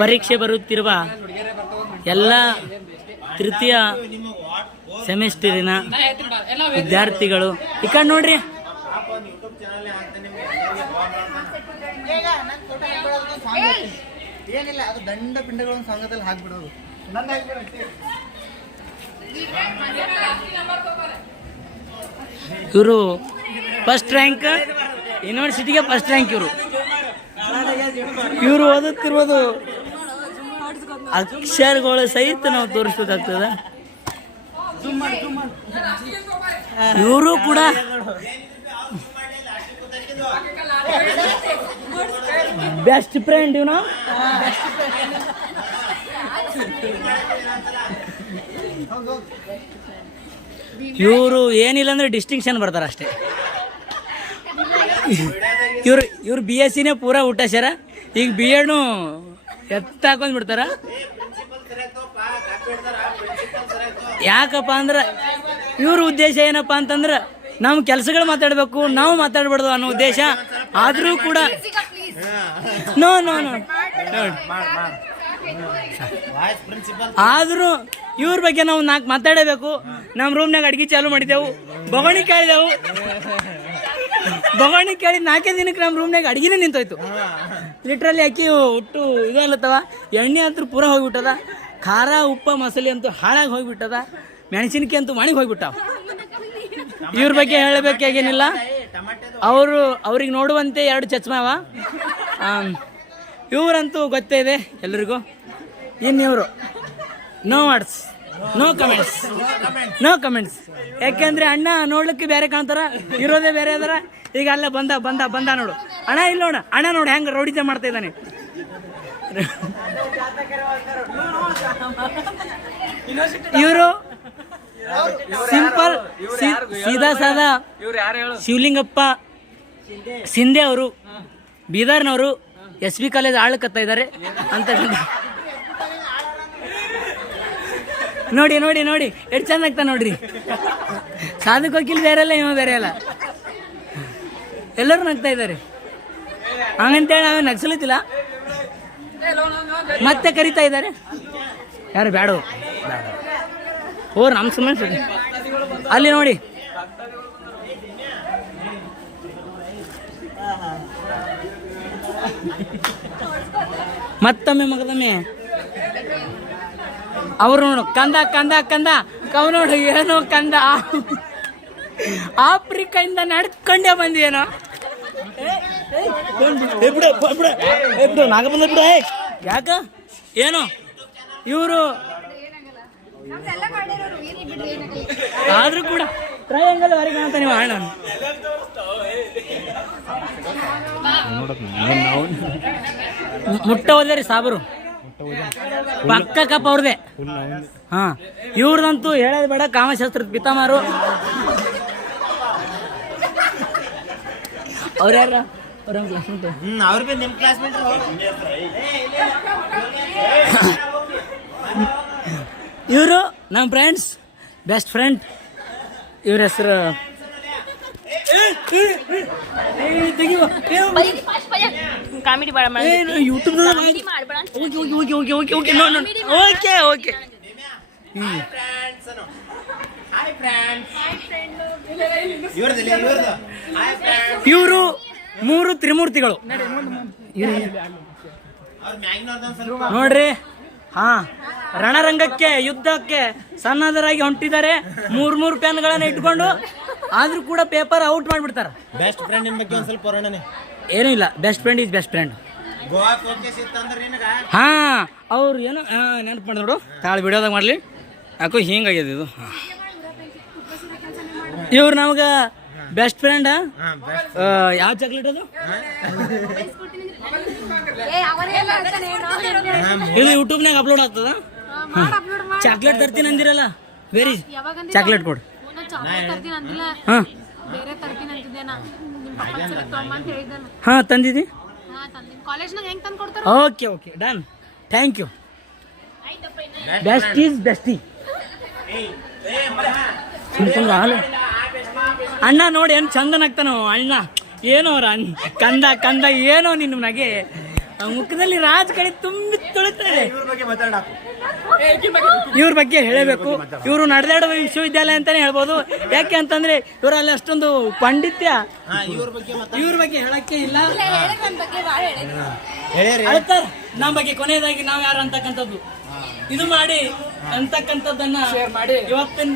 ಪರೀಕ್ಷೆ ಬರುತ್ತಿರುವ ಎಲ್ಲ ತೃತೀಯ ಸೆಮಿಸ್ಟರಿನ ವಿದ್ಯಾರ್ಥಿಗಳು ಈ ಕಡೆ ನೋಡ್ರಿ. ಏನಿಲ್ಲ, ಅದು ದಂಡ ಪಿಂಡಗಳನ್ನು ಸಂಘದಲ್ಲಿ ಹಾಕ್ಬಿಡೋದು. ಇವರು ಫಸ್ಟ್ ರ್ಯಾಂಕ್, ಯೂನಿವರ್ಸಿಟಿಗೆ ಫಸ್ಟ್ ರ್ಯಾಂಕ್. ಇವರು ಓದುತ್ತಿರುವುದು ಅಕ್ಷರಗಳು ಸಹಿತ ನಾವು ತೋರಿಸ್ಬೇಕಾಗ್ತದ. ಇವರು ಕೂಡ ಬೆಸ್ಟ್ ಫ್ರೆಂಡ್. ಇವನು ಇವರು ಏನಿಲ್ಲ ಅಂದ್ರೆ ಡಿಸ್ಟಿಂಕ್ಷನ್ ಬರ್ತಾರ ಅಷ್ಟೇ. ಇವ್ರು BSc ಪೂರಾ ಊಟ ಸರ. ಈಗ B.Ed ಎತ್ತ ಹಾಕೊಂಡ್ ಬಿಡ್ತಾರ. ಯಾಕಪ್ಪ ಅಂದ್ರೆ ಇವ್ರ ಉದ್ದೇಶ ಏನಪ್ಪಾ ಅಂತಂದ್ರೆ ನಮ್ಮ ಕೆಲಸಗಳು ಮಾತಾಡ್ಬೇಕು, ನಾವು ಮಾತಾಡ್ಬಾರ್ದು ಅನ್ನೋ ಉದ್ದೇಶ. ಆದ್ರೂ ಕೂಡ ನೋ ನೋ ನೋ ಆದ್ರೂ ಇವ್ರ ಬಗ್ಗೆ ನಾವು 4 ಮಾತಾಡಬೇಕು. ನಮ್ಮ ರೂಮ್ನಾಗ ಅಡ್ಗೆ ಚಾಲು ಮಾಡಿದೆವು, ಬೊಗಣಿ ಕೇಳಿದೆವು. ಬೊಗಣಿ ಕೇಳಿ 4 ದಿನಕ್ಕೆ ನಮ್ಮ ರೂಮ್ನಾಗ ಅಡ್ಗಿನೇ ನಿಂತೋಯ್ತು. ಲಿಟ್ರಲಿ ಅಕ್ಕಿ ಹುಟ್ಟು ಇದಲ್ಲತ್ತವ, ಎಣ್ಣೆ ಅಂತೂ ಪೂರ ಹೋಗ್ಬಿಟ್ಟದ, ಖಾರ ಉಪ್ಪ ಮಸಾಲೆ ಅಂತೂ ಹಾಳಾಗಿ ಹೋಗ್ಬಿಟ್ಟದ, ಮೆಣಸಿನ್ಕಾಯಿ ಅಂತೂ ಮಣಿಗೆ ಹೋಗ್ಬಿಟ್ಟಾವ. ಇವ್ರ ಬಗ್ಗೆ ಹೇಳಬೇಕಾಗೇನಿಲ್ಲ. ಅವ್ರಿಗೆ ನೋಡುವಂತೆ 2 ಚಸ್ಮಾವ. ಇವರಂತೂ ಗೊತ್ತೇ ಇದೆ ಎಲ್ರಿಗೂ. ಇನ್ನಿವರು no words, no comments, no comments. ಯಾಕೆಂದ್ರೆ ಅಣ್ಣ ನೋಡ್ಲಿಕ್ಕೆ ಬೇರೆ ಕಾಣ್ತಾರ, ಇರೋದೇ ಬೇರೆ ಅದರ. ಈಗ ಅಲ್ಲ ಬಂದ ನೋಡು ಅಣ್ಣ, ಇಲ್ಲ ನೋಡ ಅಣ್ಣ, ನೋಡಿ ಹೆಂಗ ರೌಡಿತ ಮಾಡ್ತಾ ಇದ್ದಾನೆ. ಇವರು ಸಿಂಪಲ್ ಸೀದಾ ಸಾದಾ ಶಿವಲಿಂಗಪ್ಪ ಸಿಂಧೆ ಅವರು, ಬೀದರ್ನವರು. SB ಕಾಲೇಜ್ ಆಳಕತ್ತಾ ಇದ್ದಾರೆ ಅಂತ. ನೋಡಿ ನೋಡಿ ನೋಡಿ ಎಷ್ಟು ಚಂದ ಆಗ್ತಾ ನೋಡ್ರಿ. ಸಾಧಕ್ ವಕೀಲ್ ಬೇರೆ ಅಲ್ಲ, ಇವ ಬೇರೆ ಅಲ್ಲ, ಎಲ್ಲರೂ ನಗ್ತಾ ಇದ್ದಾರೆ. ಹಂಗಂತೇಳಿ ನಾವೇ ನಗ್ಸಲಿತ್ತಿಲ್ಲ, ಮತ್ತೆ ಕರಿತಾ ಇದ್ದಾರೆ. ಯಾರು ಬೇಡ ಓ ನಮ್ಮ ಸುಮ್ಮನೆ ಅಲ್ಲಿ ನೋಡಿ. ಮತ್ತೊಮ್ಮೆ ಮಗದೊಮ್ಮೆ ಅವ್ರು ನೋಡು, ಕಂದ ಕಂದ ಕಂದ ಕವ್ ನೋಡು, ಏನೋ ಕಂದ ಆಫ್ರಿಕಾಯಿಂದ ನಡ್ಕೊಂಡೇ ಬಂದೇನೋ. ನಾಗ ಬಂದ ಬಿಡ, ಯಾಕ ಏನು ಇವರು ಆದ್ರೂ ಕೂಡ ಟ್ರಯಾಂಗಲ್ ವರೆಗೆ ಕಾಣ್ತಾ ನೀವು ಅಣ್ಣ. ಮುಟ್ಟ ಹೋದ್ರಿ ಸಾಬರು ಪಕ್ಕ ಕಪ್ ಅವ್ರದೇ. ಹಾ, ಇವ್ರದಂತೂ ಹೇಳೋದು ಬೇಡ, ಕಾಮಶಾಸ್ತ್ರದ ಪಿತಾಮರು. ಅವ್ರ್ಯಾರ ಇವರು ನಮ್ಮ ಫ್ರೆಂಡ್ಸ್, ಬೆಸ್ಟ್ ಫ್ರೆಂಡ್. ಇವ್ರ ಹೆಸರು ಕಾಮಿಡಿ ಯೂಟ್ಯೂಬ್. Okay okay. ಇವರು 3 ತ್ರಿಮೂರ್ತಿಗಳು ನೋಡ್ರಿ. ಹಾ, ರಣರಂಗಕ್ಕೆ ಯುದ್ಧಕ್ಕೆ ಸನ್ನದ್ಧರಾಗಿ ಹೊಂಟಿದ್ದಾರೆ. 3 ಪೆನ್ಗಳನ್ನ ಇಟ್ಕೊಂಡು. ಆದ್ರೂ ಕೂಡ ಪೇಪರ್ ಔಟ್ ಮಾಡ್ಬಿಡ್ತಾರ. ಬೆಸ್ಟ್ ಫ್ರೆಂಡ್ ಬಗ್ಗೆ ಒಂದ್ ಸ್ವಲ್ಪ ಹೊರಡನೆ ಏನೂ ಇಲ್ಲ. Best friend is best friend. ಹಾ, ಅವ್ರು ಏನೋ ನೆನಪು ಮಾಡಿ ನೋಡು, ತಾಳು ಬಿಡೋದಾಗ ಮಾಡ್ಲಿ. ಯಾಕೋ ಹಿಂಗಾಗ್ಯದ ಇದು. ಇವ್ರು ನಮ್ಗ ಬೆಸ್ಟ್ ಫ್ರೆಂಡ್. ಯಾವ ಚಾಕ್ಲೇಟ್ ಅದು? ಇದು ಯೂಟ್ಯೂಬ್ನಾಗ ಅಪ್ಲೋಡ್ ಆಗ್ತದ. ಚಾಕ್ಲೇಟ್ ತರ್ತೀನಿ ಅಂದಿರಲ್ಲ, ವೆರಿ ಚಾಕ್ಲೇಟ್ ಕೊಡು. ಹಾ ತಂದಿದ್ದಿ. Okay okay done, thank you. Best is bestie. ಅಣ್ಣ ನೋಡಿ ಏನು ಚಂದ ನಗ್ತಾನೋ ಅಣ್ಣ, ಏನೋ ಕಂದ ಕಂದ ಏನೋ ನಿನ್ನ ನಗೆ, ಆ ಮುಖದಲ್ಲಿ ರಾಜ್ ಕಡೆ ತುಂಬಿ ತುಳಿತಾರೆ. ಇವ್ರ ಬಗ್ಗೆ ಹೇಳಬೇಕು. ಇವರು ನಡೆದಾಡುವ ವಿಶ್ವವಿದ್ಯಾಲಯ ಅಂತಾನೆ ಹೇಳ್ಬೋದು. ಯಾಕೆ ಅಂತಂದ್ರೆ ಇವರಲ್ಲಿ ಅಷ್ಟೊಂದು ಪಾಂಡಿತ್ಯ, ಇವ್ರ ಬಗ್ಗೆ ಹೇಳಕ್ಕೆ ಇಲ್ಲ. ಅಳ್ತಾರ ನಮ್ಮ ಬಗ್ಗೆ. ಕೊನೆಯದಾಗಿ ನಾವ್ ಯಾರು ಅಂತಕ್ಕಂಥದ್ದು ಇದು ಮಾಡಿ ಅಂತಕ್ಕಂಥದ್ದನ್ನ ಇವತ್ತಿನ